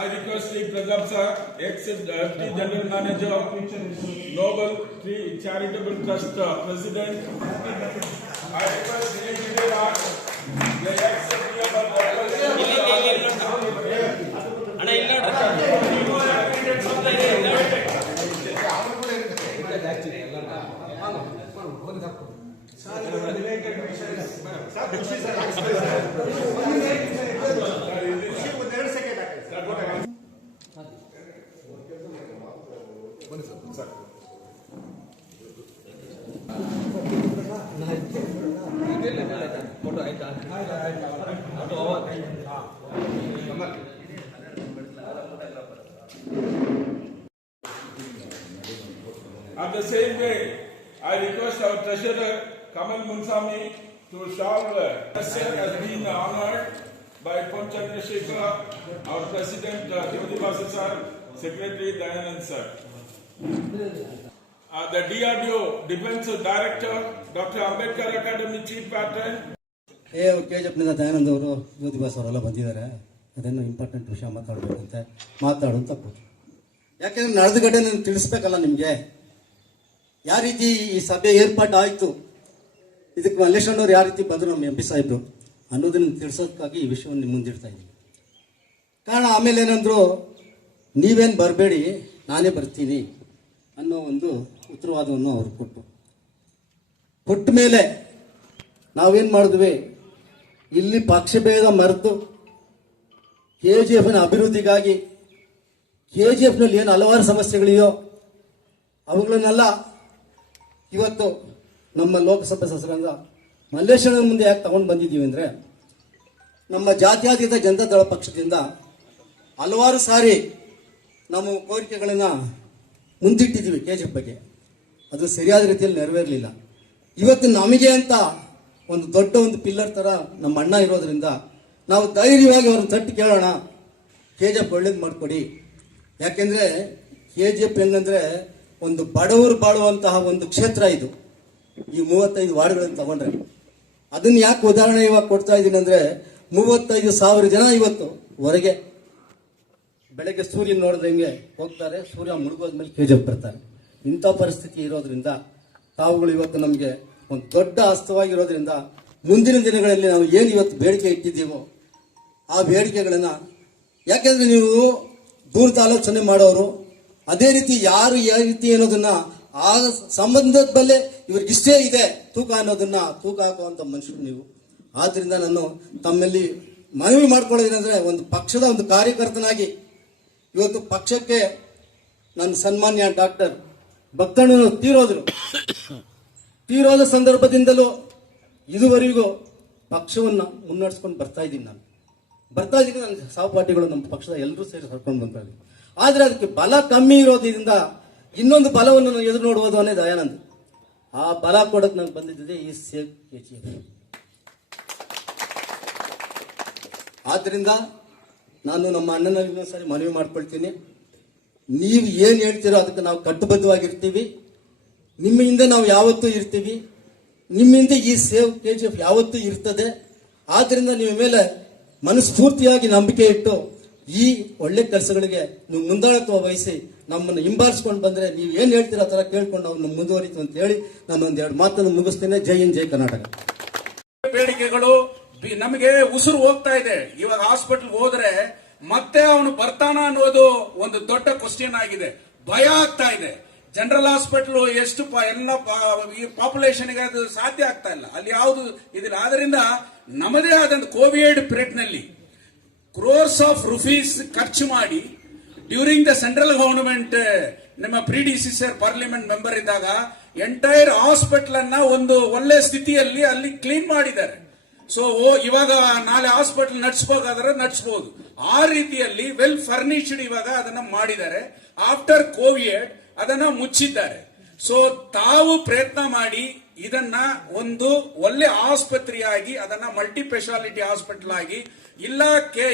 I request Sri Pratap sir, ex-Deputy General Manager, Noble Tree Charitable Trust President. I request Sri Giriraj, the At the same way, I request our Treasurer Kamal Munsami to shall has been honored by Pon Chandrasekhar, our President Jyoti Basu sir, Secretary Dayanand sir. The DRDO Defense Director Dr. Ambedkar Academy Chief Patron. ಕೆಜಿಎಫ್ನಿಂದ Dayanand ಅವರು ಜ್ಯೋತಿ boss ಅವರೆಲ್ಲ ಬಂದಿದ್ದಾರೆ. ಅದನ್ನು important ವಿಷಯ ಮಾತಾಡಬೇಕಂತೆ ಮಾತಾಡೋದು ತಪ್ಪು. ಯಾಕೆಂದ್ರೆ ನಡೆದ ಘಟನೆ ತಿಳಿಸ್ಬೇಕಲ್ಲ ನಿಮಗೆ. ಯಾವ ರೀತಿ ಈ ಸಭೆ ಏರ್ಪಾಡು ಆಯಿತು, ಇದಕ್ಕೆ ಮಲ್ಲೇಶ್ವರನವ್ರು ಯಾವ ರೀತಿ ಬಂದರು ನಮ್ಮ MP ಸಾಹೇಬರು ಅನ್ನೋದನ್ನು ತಿಳಿಸೋದಕ್ಕಾಗಿ ಈ ವಿಷಯವನ್ನು ನಿಮ್ಮ ಮುಂದಿಡ್ತಾ ಇದ್ದೀನಿ. ಕಾರಣ ಆಮೇಲೆ ಏನಂದ್ರು, ನೀವೇನು ಬರಬೇಡಿ ನಾನೇ ಬರ್ತೀನಿ ಅನ್ನೋ ಒಂದು ಉತ್ತರವಾದವನ್ನು ಅವರು ಕೊಟ್ಟ ಮೇಲೆ ನಾವೇನು ಮಾಡಿದ್ವಿ, ಇಲ್ಲಿ ಪಕ್ಷಭೇದ ಮರೆತು KGFನ ಅಭಿವೃದ್ಧಿಗಾಗಿ KGFನಲ್ಲಿ ಏನು ಹಲವಾರು ಸಮಸ್ಯೆಗಳಿದೆಯೋ ಅವುಗಳನ್ನೆಲ್ಲ ಇವತ್ತು ನಮ್ಮ ಲೋಕಸಭಾ ಸದಸ್ಯರಾದ ಮಲ್ಲೇಶ್ವರನ ಮುಂದೆ ಯಾಕೆ ತಗೊಂಡು ಬಂದಿದ್ದೀವಿ ಅಂದರೆ, ನಮ್ಮ ಜಾತ್ಯತೀತ ಜನತಾದಳ ಪಕ್ಷದಿಂದ ಹಲವಾರು ಸಾರಿ ನಾವು ಕೋರಿಕೆಗಳನ್ನು ಮುಂದಿಟ್ಟಿದ್ದೀವಿ KGF ಬಗ್ಗೆ. ಅದು ಸರಿಯಾದ ರೀತಿಯಲ್ಲಿ ನೆರವೇರಲಿಲ್ಲ. ಇವತ್ತು ನಮಗೆ ಅಂತ ಒಂದು ದೊಡ್ಡ ಒಂದು ಪಿಲ್ಲರ್ ಥರ ನಮ್ಮ ಅಣ್ಣ ಇರೋದ್ರಿಂದ ನಾವು ಧೈರ್ಯವಾಗಿ ಅವ್ರನ್ನ ತಟ್ಟಿ ಕೇಳೋಣ, KGF ಒಳ್ಳೇದು ಮಾಡಿಕೊಡಿ. ಯಾಕೆಂದರೆ KGF ಹೆಂಗಂದರೆ ಒಂದು ಬಡವರು ಬಾಳುವಂತಹ ಒಂದು ಕ್ಷೇತ್ರ ಇದು. ಈ 35 ವಾರ್ಡ್ಗಳನ್ನು ತಗೊಂಡ್ರೆ ಅದನ್ನು ಯಾಕೆ ಉದಾಹರಣೆ ಇವಾಗ ಕೊಡ್ತಾ ಇದ್ದೀನಿ ಅಂದರೆ, 35,000 ಜನ ಇವತ್ತು ಹೊರಗೆ ಬೆಳಗ್ಗೆ ಸೂರ್ಯನ ನೋಡಿದಂಗೆ ಹೋಗ್ತಾರೆ, ಸೂರ್ಯ ಮುಳುಗೋದ್ಮೇಲೆ KGF ಬರ್ತಾರೆ. ಇಂಥ ಪರಿಸ್ಥಿತಿ ಇರೋದ್ರಿಂದ ತಾವುಗಳು ಇವತ್ತು ನಮಗೆ ಒಂದು ದೊಡ್ಡ ಹಸ್ತವಾಗಿರೋದ್ರಿಂದ ಮುಂದಿನ ದಿನಗಳಲ್ಲಿ ನಾವು ಏನು ಇವತ್ತು ಬೇಡಿಕೆ ಇಟ್ಟಿದ್ದೀವೋ ಆ ಬೇಡಿಕೆಗಳನ್ನು, ಯಾಕೆಂದರೆ ನೀವು ದೂರದ ಆಲೋಚನೆ ಮಾಡೋರು, ಅದೇ ರೀತಿ ಯಾರು ಯಾವ ರೀತಿ ಅನ್ನೋದನ್ನ ಆ ಸಂಬಂಧದ ಬಲ್ಲೆ ಇವ್ರಿಗಿಷ್ಟೇ ಇದೆ ತೂಕ ಅನ್ನೋದನ್ನ ತೂಕ ಹಾಕುವಂಥ ಮನುಷ್ಯರು ನೀವು. ಆದ್ರಿಂದ ನಾನು ತಮ್ಮಲ್ಲಿ ಮನವಿ ಮಾಡ್ಕೊಳ್ಳೋದೇನೆಂದರೆ, ಒಂದು ಪಕ್ಷದ ಒಂದು ಕಾರ್ಯಕರ್ತನಾಗಿ ಇವತ್ತು ಪಕ್ಷಕ್ಕೆ ನನ್ನ ಸನ್ಮಾನ್ಯ ಡಾಕ್ಟರ್ ಭಕ್ತಣ್ಣನವರು ತೀರೋದ ಸಂದರ್ಭದಿಂದಲೂ ಇದುವರೆಗೂ ಪಕ್ಷವನ್ನು ಮುನ್ನಡೆಸ್ಕೊಂಡು ಬರ್ತಾ ಇದ್ದೀನಿ. ನನ್ನ ಸಹಪಾಠಿಗಳು ನಮ್ಮ ಪಕ್ಷದ ಎಲ್ಲರೂ ಸೇರಿ ಹೊಡ್ಕೊಂಡು ಬರ್ತಾ ಇದ್ದೀವಿ. ಆದರೆ ಅದಕ್ಕೆ ಬಲ ಕಮ್ಮಿ ಇರೋದ್ರಿಂದ ಇನ್ನೊಂದು ಬಲವನ್ನು ನಾನು ಎದುರು ನೋಡುವುದು ಅನ್ನೇ ದಯಾನಂದ್. ಆ ಬಲ ಕೊಡಕ್ಕೆ ನಾನು ಬಂದಿದ್ದೆ ಈ ಸೇವ್ KGF. ಆದ್ರಿಂದ ನಾನು ನಮ್ಮ ಅಣ್ಣನಲ್ಲಿ ಇನ್ನೊಂದ್ಸರಿ ಮನವಿ ಮಾಡ್ಕೊಳ್ತೀನಿ, ನೀವು ಏನು ಹೇಳ್ತೀರೋ ಅದಕ್ಕೆ ನಾವು ಕಟ್ಟುಬದ್ಧವಾಗಿರ್ತೀವಿ. ನಿಮ್ಮಿಂದ ನಾವು ಯಾವತ್ತೂ ಇರ್ತೀವಿ, ನಿಮ್ಮಿಂದ ಈ ಸೇವ್ KGF ಯಾವತ್ತೂ ಇರ್ತದೆ. ಆದ್ರಿಂದ ನಿಮ್ಮ ಮೇಲೆ ಮನಸ್ಫೂರ್ತಿಯಾಗಿ ನಂಬಿಕೆ ಇಟ್ಟು ಈ ಒಳ್ಳೆ ಕೆಲಸಗಳಿಗೆ ನೀವು ಮುಂದಾಳತ್ವ ವಹಿಸಿ ನಮ್ಮನ್ನು ಹಿಂಬಾಲಿಸ್ಕೊಂಡು ಬಂದ್ರೆ ನೀವು ಏನು ಹೇಳ್ತೀರ ಆ ಥರ ಕೇಳ್ಕೊಂಡು ನಾವು ಮುಂದುವರಿತು ಅಂತ ಹೇಳಿ ನಾನು ಒಂದೆರಡು ಮಾತನ್ನು ಮುಗಿಸ್ತೇನೆ. ಜೈ ಹಿಂದ್, ಜೈ ಕರ್ನಾಟಕ. ಬೇಡಿಕೆಗಳು ನಮಗೆ ಉಸಿರು ಹೋಗ್ತಾ ಇದೆ. ಇವಾಗ ಹಾಸ್ಪಿಟಲ್ ಹೋದ್ರೆ ಮತ್ತೆ ಅವನು ಬರ್ತಾನ ಅನ್ನೋದು ಒಂದು ದೊಡ್ಡ ಕ್ವಶನ್ ಆಗಿದೆ. ಭಯ ಆಗ್ತಾ ಇದೆ. ಜನರಲ್ ಹಾಸ್ಪಿಟಲ್ ಎಷ್ಟು ಎಲ್ಲ ಪಾಪ್ಯುಲೇಷನ್ಗೆ ಅದು ಸಾಧ್ಯ ಆಗ್ತಾ ಇಲ್ಲ, ಅಲ್ಲಿ ಯಾವುದು ಇದಿಲ್ಲ. ಆದ್ರಿಂದ ನಮ್ಮದೇ ಆದಂತ ಕೋವಿಡ್ ಪೀರಿಯಡ್ ನಲ್ಲಿ ಕ್ರೋರ್ಸ್ ಆಫ್ ರುಪೀಸ್ ಖರ್ಚು ಮಾಡಿ ಡ್ಯೂರಿಂಗ್ ದ ಸೆಂಟ್ರಲ್ ಗವರ್ನಮೆಂಟ್ ನಮ್ಮ ಪ್ರಿಡಿಸಿಸರ್ ಪಾರ್ಲಿಮೆಂಟ್ ಮೆಂಬರ್ ಇದ್ದಾಗ ಎಂಟೈರ್ ಹಾಸ್ಪಿಟಲ್ ಅನ್ನ ಒಂದು ಒಳ್ಳೆ ಸ್ಥಿತಿಯಲ್ಲಿ ಅಲ್ಲಿ ಕ್ಲೀನ್ ಮಾಡಿದ್ದಾರೆ. ಸೊ ಇವಾಗ ನಾಳೆ ಹಾಸ್ಪಿಟಲ್ ನಡೆಸಬೇಕಾದ್ರೆ ನಡೆಸಬಹುದು. ಆ ರೀತಿಯಲ್ಲಿ ವೆಲ್ ಫರ್ನಿಶ್ಡ್ ಇವಾಗ ಅದನ್ನ ಮಾಡಿದ್ದಾರೆ. ಆಫ್ಟರ್ ಕೋವಿಡ್ ಅದನ್ನ ಮುಚ್ಚಿದ್ದಾರೆ. ಸೊ ತಾವು ಪ್ರಯತ್ನ ಮಾಡಿ ಇದನ್ನ ಒಂದು ಒಳ್ಳೆ ಆಸ್ಪತ್ರೆಯಾಗಿ ಅದನ್ನ ಮಲ್ಟಿ ಸ್ಪೆಷಾಲಿಟಿ ಹಾಸ್ಪಿಟಲ್ ಆಗಿ ಇಲ್ಲ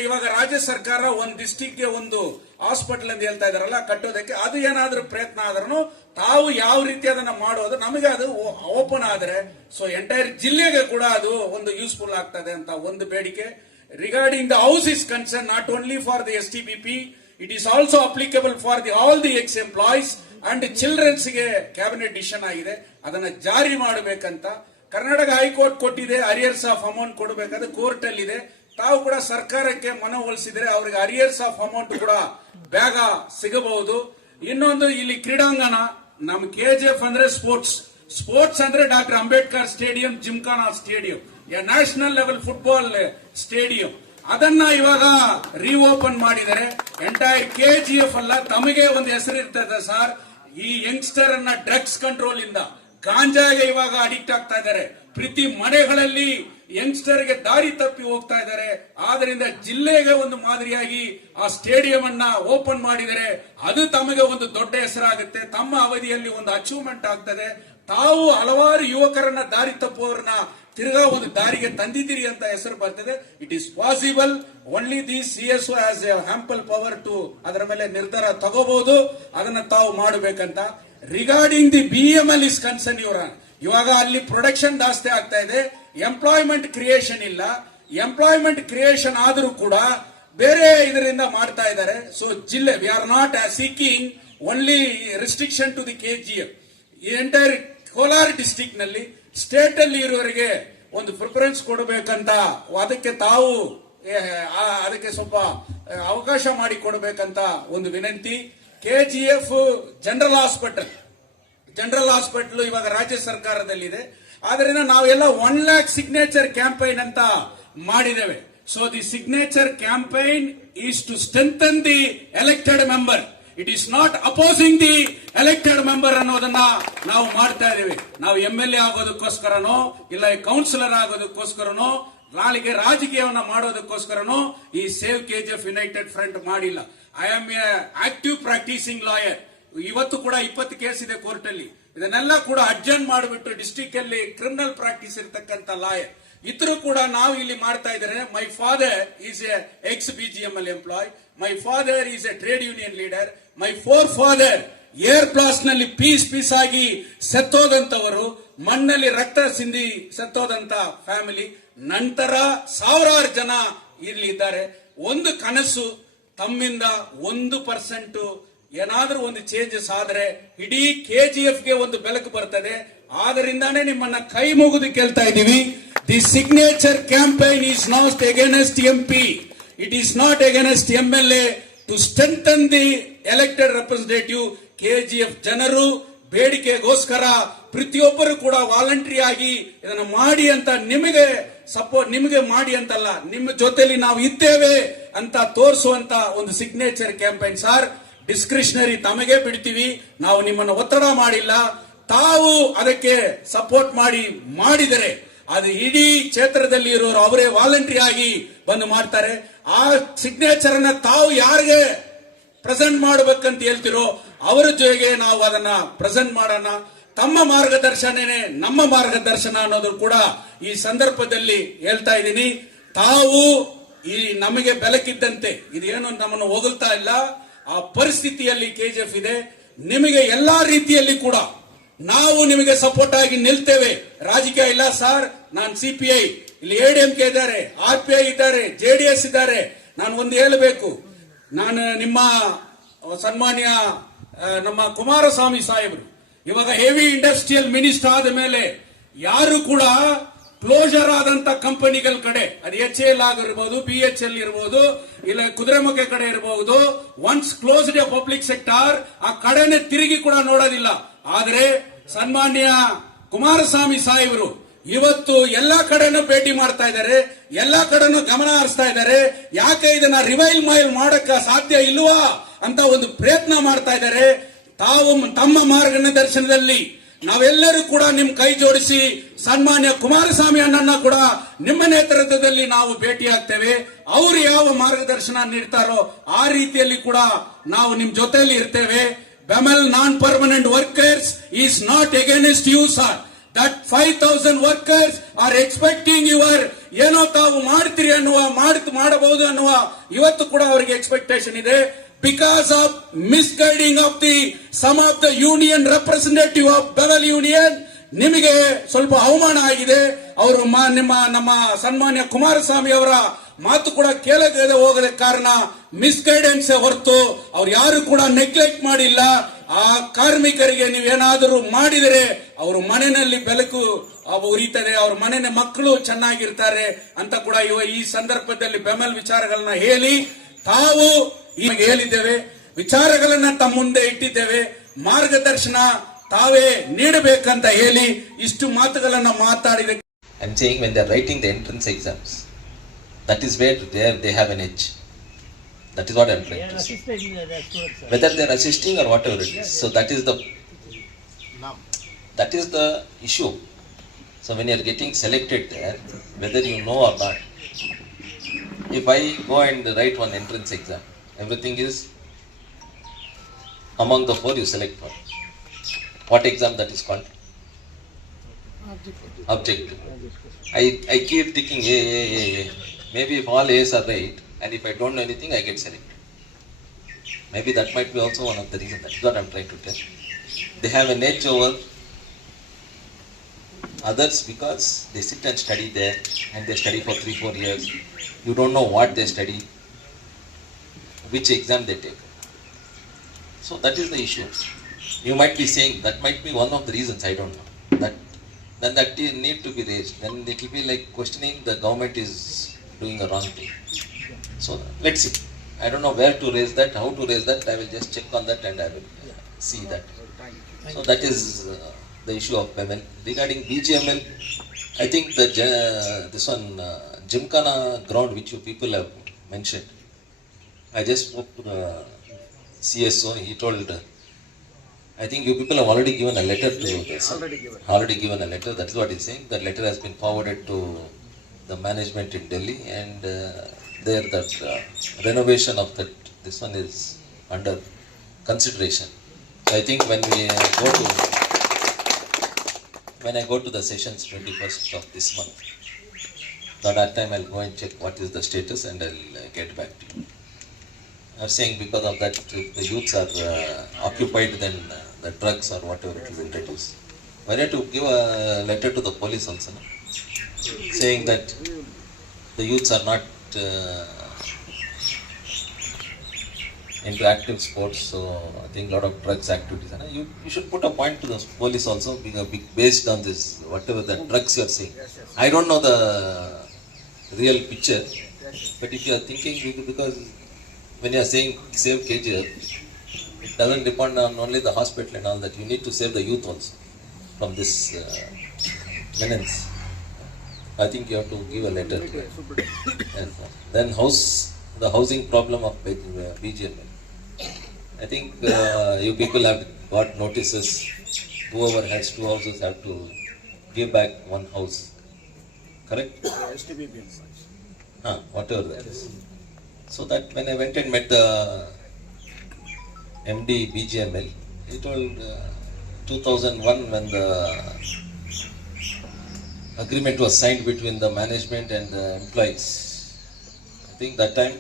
ಇವಾಗ ರಾಜ್ಯ ಸರ್ಕಾರ ಒಂದು ಡಿಸ್ಟಿಕ್ಗೆ ಒಂದು ಹಾಸ್ಪಿಟಲ್ ಅಂತ ಹೇಳ್ತಾ ಇದಾರಲ್ಲ ಕಟ್ಟೋದಕ್ಕೆ, ಅದು ಏನಾದ್ರೂ ಪ್ರಯತ್ನ ಆದ್ರೂ ತಾವು ಯಾವ ರೀತಿ ಅದನ್ನ ಮಾಡೋದು ನಮಗೆ ಅದು ಓಪನ್ ಆದ್ರೆ ಸೊ ಎಂಟೈರ್ ಜಿಲ್ಲೆಗೆ ಕೂಡ ಅದು ಒಂದು ಯೂಸ್ಫುಲ್ ಆಗ್ತದೆ ಅಂತ ಒಂದು ಬೇಡಿಕೆ. regarding the house is concerned, not only for the STBP, it is also applicable for all the ex-employees and children's ಗೆ ಕ್ಯಾಬಿನೆಟ್ ಡಿಸಿಷನ್ ಆಗಿದೆ. ಅದನ್ನ ಜಾರಿ ಮಾಡಬೇಕಂತ ಕರ್ನಾಟಕ ಹೈಕೋರ್ಟ್ ಕೊಟ್ಟಿದೆ. ಅರಿಯರ್ಸ್ ಆಫ್ ಅಮೌಂಟ್ ಕೊಡಬೇಕಾದ್ರೆ ಕೋರ್ಟ್ ಅಲ್ಲಿ ಇದೆ. ತಾವು ಕೂಡ ಸರ್ಕಾರಕ್ಕೆ ಮನವೊಲಿಸಿದ್ರೆ ಅವರಿಗೆ ಅರಿಯರ್ಸ್ ಆಫ್ ಅಮೌಂಟ್ ಕೂಡ ಬೇಗ ಸಿಗಬಹುದು. ಇನ್ನೊಂದು ಇಲ್ಲಿ ಕ್ರೀಡಾಂಗಣ, ನಮ್ KGF ಅಂದ್ರೆ ಸ್ಪೋರ್ಟ್ಸ್ ಅಂದ್ರೆ doctor Ambedkar stadium, Gymkhana stadium, national level football stadium, ಅದನ್ನ ಇವಾಗ ರೀಓಪನ್ ಮಾಡಿದರೆ. ಎಂಟೈರ್ KGF ಅಲ್ಲ, ತಮಗೆ ಒಂದು ಹೆಸರು ಇರ್ತದೆ ಸರ್. ಈ ಯಂಗ್ಸ್ಟರ್ ಅನ್ನ ಡ್ರಗ್ಸ್ ಕಂಟ್ರೋಲ್ ಇಂದ ಗಾಂಜಾಗೆ ಇವಾಗ ಅಡಿಕ್ಟ್ ಆಗ್ತಾ ಇದ್ದಾರೆ. ಪ್ರತಿ ಮನೆಗಳಲ್ಲಿ ಯಂಗ್ಸ್ಟರ್ ಗೆ ದಾರಿ ತಪ್ಪಿ ಹೋಗ್ತಾ ಇದ್ದಾರೆ. ಆದ್ರಿಂದ ಜಿಲ್ಲೆಗೆ ಒಂದು ಮಾದರಿಯಾಗಿ ಆ ಸ್ಟೇಡಿಯಂ ಅನ್ನ ಓಪನ್ ಮಾಡಿದರೆ ಅದು ತಮಗೆ ಒಂದು ದೊಡ್ಡ ಹೆಸರಾಗುತ್ತೆ. ತಮ್ಮ ಅವಧಿಯಲ್ಲಿ ಒಂದು ಅಚೀವ್ಮೆಂಟ್ ಆಗ್ತದೆ. ತಾವು ಹಲವಾರು ಯುವಕರನ್ನ ದಾರಿ ತಪ್ಪುವವರನ್ನ ತಿರ್ಗಾ ಒಂದು ದಾರಿಗೆ ತಂದಿದ್ದೀರಿ ಅಂತ ಹೆಸರು ಬರ್ತದೆ. It is possible. Only the CSO has a ample power to ಅದರ ಮೇಲೆ ನಿರ್ಧಾರ ತಗೋಬಹುದು. ಅದನ್ನ ತಾವು ಮಾಡಬೇಕಂತ. Regarding the BML is concern, ಇವಾಗ ಅಲ್ಲಿ ಪ್ರೊಡಕ್ಷನ್ ಜಾಸ್ತಿ ಆಗ್ತಾ ಇದೆ, ಎಂಪ್ಲಾಯ್ಮೆಂಟ್ ಕ್ರಿಯೇಷನ್ ಇಲ್ಲ. ಎಂಪ್ಲಾಯ್ಮೆಂಟ್ ಕ್ರಿಯೇಷನ್ ಆದರೂ ಕೂಡ ಬೇರೆ ಇದರಿಂದ ಮಾಡ್ತಾ ಇದ್ದಾರೆ. ಸೊ ಜಿಲ್ಲೆ we are not seeking only restriction to the KGF. Entire Kolar district ನಲ್ಲಿ ಸ್ಟೇಟ್ ಅಲ್ಲಿ ಇರುವವರಿಗೆ ಒಂದು ಪ್ರಿಫರೆನ್ಸ್ ಕೊಡಬೇಕಂತ, ಅದಕ್ಕೆ ತಾವು ಅದಕ್ಕೆ ಸ್ವಲ್ಪ ಅವಕಾಶ ಮಾಡಿ ಕೊಡಬೇಕಂತ ಒಂದು ವಿನಂತಿ. KGF ಜನರಲ್ ಹಾಸ್ಪಿಟಲ್ ಇವಾಗ ರಾಜ್ಯ ಸರ್ಕಾರದಲ್ಲಿದೆ. ಆದ್ರಿಂದ ನಾವೆಲ್ಲ 1 lakh ಸಿಗ್ನೇಚರ್ ಕ್ಯಾಂಪೈನ್ ಅಂತ ಮಾಡಿದ್ದೇವೆ. So the signature campaign is to strengthen the elected member. It is not opposing the elected member ಅನ್ನೋದನ್ನ ನಾವು ಮಾಡ್ತಾ ಇದ್ದೇವೆ. ನಾವು MLA ಆಗೋದಕ್ಕೋಸ್ಕರನೋ ಇಲ್ಲ ಕೌನ್ಸಿಲರ್ ಆಗೋದಕ್ಕೋಸ್ಕರನೋ ನಾಳೆಗೆ ರಾಜಕೀಯವನ್ನ ಮಾಡೋದಕ್ಕೋಸ್ಕರನೋ ಈ ಸೇವ್ KGF ಯುನೈಟೆಡ್ ಫ್ರಂಟ್ ಮಾಡಿಲ್ಲ. I am A active practising lawyer. ಇವತ್ತು ಕೂಡ 20 ಕೇಸ್ ಇದೆ ಕೋರ್ಟ್ ಅಲ್ಲಿ. ಇದನ್ನೆಲ್ಲ ಕೂಡ ಅಡ್ಜರ್ನ್ ಮಾಡಿಬಿಟ್ಟು ಡಿಸ್ಟ್ರಿಕ್ಟ್ ಅಲ್ಲಿ ಕ್ರಿಮಿನಲ್ ಪ್ರಾಕ್ಟೀಸ್ ಇರತಕ್ಕಂತ ಲಾಯರ್ ಇದ್ರು ಕೂಡ ನಾವು ಇಲ್ಲಿ ಮಾಡ್ತಾ ಇದ್ದಾರೆ. My father is a ex BGML employee. My father is a trade union leader. My father air blast ನಲ್ಲಿ ಪೀಸ್ ಆಗಿ ಸತ್ತೋದಂತವರು, ಮಣ್ಣಲ್ಲಿ ರಕ್ತ ಸಿಂದಿ ಸತ್ತೋದಂತ ಫ್ಯಾಮಿಲಿ. ನಂತರ ಸಾವಿರಾರು ಜನ ಇಲ್ಲಿ ಇದ್ದಾರೆ. ಒಂದು ಕನಸು, ತಮ್ಮಿಂದ 1% ಏನಾದ್ರೂ ಒಂದು ಚೇಂಜಸ್ ಆದ್ರೆ ಇಡೀ KGF ಗೆ ಒಂದು ಬೆಳಕು ಬರ್ತದೆ. ಆದ್ದರಿಂದಾನೇ ನಿಮ್ಮನ್ನ ಕೈ ಮುಗಿದು ಕೇಳ್ತಾ ಇದ್ದೀವಿ. The signature campaign is not against MP. It is not against MLA. To strengthen the elected representative. KGF ಜನರು ಬೇಡಿಕೆಗೋಸ್ಕರ ಪ್ರತಿಯೊಬ್ಬರು ಕೂಡ ವಾಲಂಟರಿ ಆಗಿ ಇದನ್ನ ಮಾಡಿ ಅಂತ ನಿಮಗೆ ಸಪೋರ್ಟ್, ನಿಮಗೆ ಮಾಡಿ ಅಂತಲ್ಲ, ನಿಮ್ಮ ಜೊತೆಲಿ ನಾವು ಇದ್ದೇವೆ ಅಂತ ತೋರಿಸುವಂತ ಒಂದು ಸಿಗ್ನೇಚರ್ ಕ್ಯಾಂಪೈನ್. ಸರ್, ಡಿಸ್ಕ್ರಿಷನರಿ ತಮಗೆ ಬಿಡ್ತೀವಿ, ನಾವು ನಿಮ್ಮನ್ನು ಒತ್ತಡ ಮಾಡಿಲ್ಲ. ತಾವು ಅದಕ್ಕೆ ಸಪೋರ್ಟ್ ಮಾಡಿದರೆ ಅದು ಇಡೀ ಕ್ಷೇತ್ರದಲ್ಲಿ ಇರೋರು ಅವರೇ ವಾಲಂಟರಿ ಆಗಿ ಬಂದು ಮಾಡ್ತಾರೆ. ಆ ಸಿಗ್ನೇಚರ್ ಅನ್ನ ತಾವು ಯಾರಿಗೆ ಪ್ರೆಸೆಂಟ್ ಮಾಡಬೇಕಂತ ಹೇಳ್ತಿರೋ ಅವರ ಜೊತೆಗೆ ನಾವು ಅದನ್ನ ಪ್ರೆಸೆಂಟ್ ಮಾಡೋಣ. ತಮ್ಮ ಮಾರ್ಗದರ್ಶನನೇ ನಮ್ಮ ಮಾರ್ಗದರ್ಶನ ಅನ್ನೋದು ಕೂಡ ಈ ಸಂದರ್ಭದಲ್ಲಿ ಹೇಳ್ತಾ ಇದ್ದೀನಿ. ತಾವು ಈ ನಮಗೆ ಬೆಳಕಿದ್ದಂತೆ ಇದೇನು ನಮ್ಮನ್ನು ಹೋಗಲ್ತಾ ಇಲ್ಲ, ಆ ಪರಿಸ್ಥಿತಿಯಲ್ಲಿ KGF ಇದೆ. ನಿಮಗೆ ಎಲ್ಲಾ ರೀತಿಯಲ್ಲಿ ಕೂಡ ನಾವು ನಿಮಗೆ ಸಪೋರ್ಟ್ ಆಗಿ ನಿಲ್ತೇವೆ. ರಾಜಕೀಯ ಇಲ್ಲ ಸರ್, ನಾನು CPI, ಇಲ್ಲಿ ADMK ಇದ್ದಾರೆ, RPI ಇದ್ದಾರೆ, JDS ಇದ್ದಾರೆ. ನಾನು ಒಂದು ಹೇಳಬೇಕು, ನಾನು ನಿಮ್ಮ ಸನ್ಮಾನ್ಯ ನಮ್ಮ ಕುಮಾರಸ್ವಾಮಿ ಸಾಹೇಬರು ಇವಾಗ ಹೆವಿ ಇಂಡಸ್ಟ್ರಿಯಲ್ ಮಿನಿಸ್ಟರ್ ಆದ ಮೇಲೆ ಯಾರು ಕೂಡ ಕ್ಲೋಸರ್ ಆದಂತ ಕಂಪನಿಗಳ ಕಡೆ, ಅದು HAL ಆಗಿರ್ಬೋದು, BHL ಇರಬಹುದು, ಇಲ್ಲ ಕುದುರೆಮುಖ ಕಡೆ ಇರಬಹುದು, once closed A public sector, ಆ ಕಡೆನೆ ತಿರುಗಿ ಕೂಡ ನೋಡೋದಿಲ್ಲ. ಆದ್ರೆ ಸನ್ಮಾನ್ಯ ಕುಮಾರಸ್ವಾಮಿ ಸಾಹೇಬರು ಇವತ್ತು ಎಲ್ಲಾ ಕಡೆನೂ ಭೇಟಿ ಮಾಡ್ತಾ ಇದ್ದಾರೆ, ಎಲ್ಲಾ ಕಡೆನೂ ಗಮನ ಹರಿಸ್ತಾ ಇದ್ದಾರೆ. ಯಾಕೆ ಇದನ್ನ ರಿವೈಲ್ ಮಾಡಕ್ಕ ಸಾಧ್ಯ ಇಲ್ವಾ ಅಂತ ಒಂದು ಪ್ರಯತ್ನ ಮಾಡ್ತಾ ಇದ್ದಾರೆ. ತಾವು ತಮ್ಮ ಮಾರ್ಗದರ್ಶನದಲ್ಲಿ ನಾವೆಲ್ಲರೂ ಕೂಡ ನಿಮ್ ಕೈ ಜೋಡಿಸಿ ಸನ್ಮಾನ್ಯ ಕುಮಾರಸ್ವಾಮಿ ಅಣ್ಣನ ಕೂಡ ನಿಮ್ಮ ನೇತೃತ್ವದಲ್ಲಿ ನಾವು ಭೇಟಿ ಆಗ್ತೇವೆ. ಅವರು ಯಾವ ಮಾರ್ಗದರ್ಶನ ನೀಡ್ತಾರೋ ಆ ರೀತಿಯಲ್ಲಿ ಕೂಡ ನಾವು ನಿಮ್ ಜೊತೆಯಲ್ಲಿ ಇರ್ತೇವೆ. BML non-permanent workers is not against you, sir. That 5,000 workers are expecting your ಏನೋ ತಾವು ಮಾಡ್ತೀರಿ ಅನ್ನುವ ಮಾಡಬಹುದು ಅನ್ನುವ ಇವತ್ತು ಕೂಡ ಅವರಿಗೆ ಎಕ್ಸ್ಪೆಕ್ಟೇಷನ್ ಇದೆ. Because of misguiding of some of the union representative of BML union, ನಿಮಗೆ ಸ್ವಲ್ಪ ಅವಮಾನ ಆಗಿದೆ. ಅವರು ನಮ್ಮ ಸನ್ಮಾನ್ಯ ಕುಮಾರಸ್ವಾಮಿ ಅವರ ಮಾತು ಕೂಡ ಕೇಳದೆ ಹೋಗದ ಕಾರಣ ಮಿಸ್ಗೈಡೆನ್ಸ್ ಹೊರತು ಅವ್ರು ಯಾರು ಕೂಡ ನೆಗ್ಲೆಕ್ಟ್ ಮಾಡಿಲ್ಲ. ಆ ಕಾರ್ಮಿಕರಿಗೆ ನೀವೇನಾದರೂ ಮಾಡಿದರೆ ಅವ್ರ ಮನೆಯಲ್ಲಿ ಬೆಳಕು ಉರಿತದೆ, ಅವ್ರ ಮನೆ ಮಕ್ಕಳು ಚೆನ್ನಾಗಿರ್ತಾರೆ ಅಂತ ಕೂಡ ಈ ಸಂದರ್ಭದಲ್ಲಿ ಬೆಂಬಲ ವಿಚಾರಗಳನ್ನ ಹೇಳಿ ತಾವು ಈಗ ಹೇಳಿದ್ದೇವೆ, ವಿಚಾರಗಳನ್ನ ತಮ್ಮ ಮುಂದೆ ಇಟ್ಟಿದ್ದೇವೆ, ಮಾರ್ಗದರ್ಶನ ತಾವೇ ನೀಡಬೇಕಂತ ಹೇಳಿ ಇಷ್ಟು ಮಾತುಗಳನ್ನ ಮಾತಾಡಿದ. I'm saying when they are writing the entrance exams, that is where they have an edge. That is what I am trying to say. Whether they are assisting or whatever it is. So that is the issue. So when you are getting selected there, whether you know or not, if I go and write one entrance exam, everything is among the four you select one. What exam that is called? Objective. I keep thinking A. Maybe if all A's are right, and if I don't know anything, I get selected. Maybe that might be also one of the reasons. That's what I'm trying to tell. They have an edge over others because they sit and study there, and they study for 3-4 years. You don't know what they study, which exam they take. So that is the issue. You might be saying that might be one of the reasons, I don't know. Then that need to be raised. Then it will be like questioning the government is doing a wrong thing. So let's see. I don't know where to raise that, how to raise that. I will just check on that and I will see that. So that is the issue of payment. Regarding BGML, I think this one Gymkhana ground which you people have mentioned. I just spoke to the CSO. He told. I think you people have already given a letter to this. Already given a letter. That's what he's saying. That letter has been forwarded to the management in Delhi, and there that renovation of this one is under consideration. So I think when I go to the sessions 21st of this month, at that time I'll go and check what is the status and I'll get back to you. I'm saying because of that, if the youths are occupied, then the drugs or whatever it will introduce. Why not to give a letter to the police also, no? Saying that the youths are not into active sports, so I think a lot of drugs activities. And you should put a point to the police also, based on this, whatever the drugs you are saying. I don't know the real picture, but if you are thinking, because when you are saying save KGF, it doesn't depend on only the hospital and all that. You need to save the youth also from this menace. I think you have to give a letter to it. And then the housing problem of BGML. I think you people have got notices. Whoever has 2 houses have to give back 1 house. Correct? Whatever that is. So that when I went and met the MD BGML, he told 2001 when the agreement was signed between the management and the employees. I think that time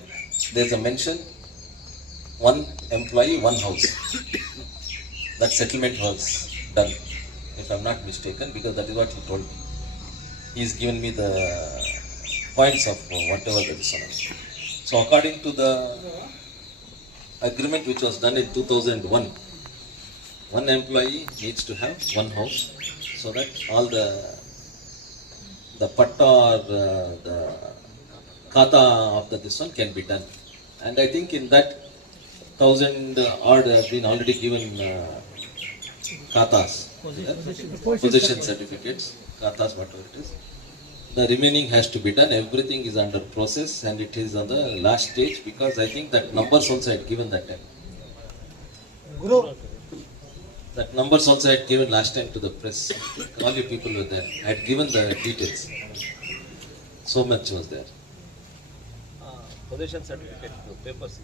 there's a mention, 1 employee, 1 house. That settlement was done, if I'm not mistaken, because that is what he told me. He's given me the points of whatever that is. So according to the agreement which was done in 2001, 1 employee needs to have 1 house, so that all the patta or the kata of this one can be done. And I think in that 1,000 odd have been already given katas, possession certificates, katas, whatever it is. The remaining has to be done. Everything is under process and it is on the last stage, because I think that numbers also I had given that time. That numbers also I had given last time to the press. All you people were there. I had given the details. So much was there. Possession certificate, papers.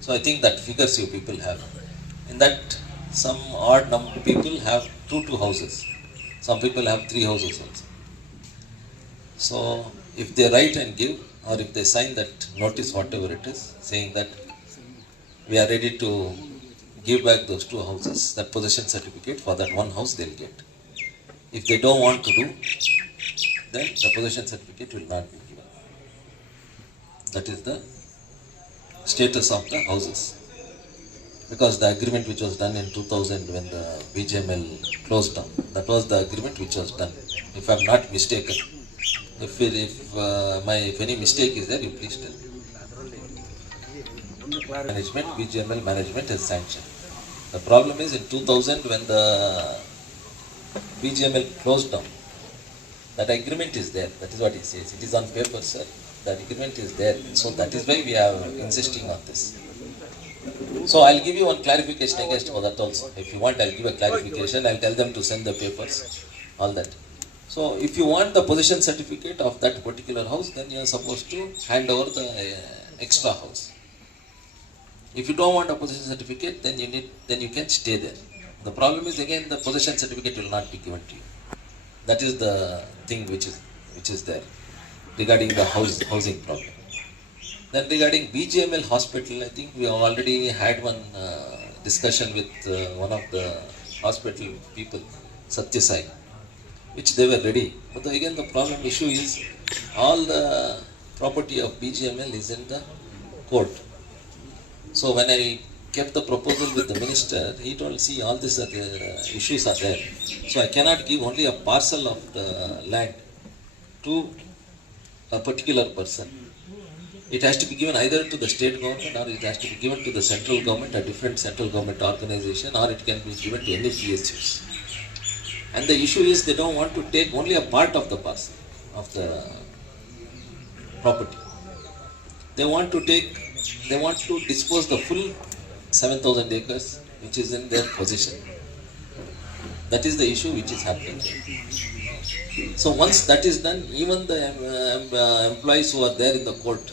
So I think that figures you people have. In that, some odd number of people have 2 houses. Some people have 3 houses also. So if they write and give, or if they sign that notice, whatever it is, saying that we are ready to give back those 2 houses, that possession certificate for that 1 house they'll get. If they don't want to do, then the possession certificate will not be given. That is the status of the houses. Because the agreement which was done in 2000 when the BGML closed down, that was the agreement which was done. If I am not mistaken, if any mistake is there, you please tell me. Management, BGML management has sanctioned. The problem is in 2000 when the BGML closed down, that agreement is there. That is what he says. It is on paper, sir. That agreement is there. So that is why we are insisting on this. So I'll give you one clarification against for that also. If you want, I'll give a clarification. I'll tell them to send the papers, all that. So if you want the possession certificate of that particular house, then you are supposed to hand over the extra house. If you don't want a possession certificate, then you can stay there. The problem is again the possession certificate will not be given to you. That is the thing which is there regarding the housing problem. Then regarding BGML hospital, I think we have already had one discussion with one of the hospital people, Satya Sai, which they were ready. But again the problem issue is all the property of BGML is in the court. So when I kept the proposal with the minister, he told, see, all these issues are there. So I cannot give only a parcel of the land to a particular person. It has to be given either to the state government or it has to be given to the central government, a different central government organization, or it can be given to any PSUs. And the issue is they don't want to take only a part of the parcel of the property. They want to dispose the full 7,000 acres which is in their possession. That is the issue which is happening. So once that is done, even the employees who are there in the court,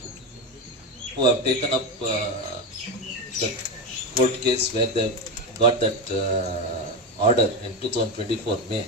who have taken up the court case where they got that order in 2024 May,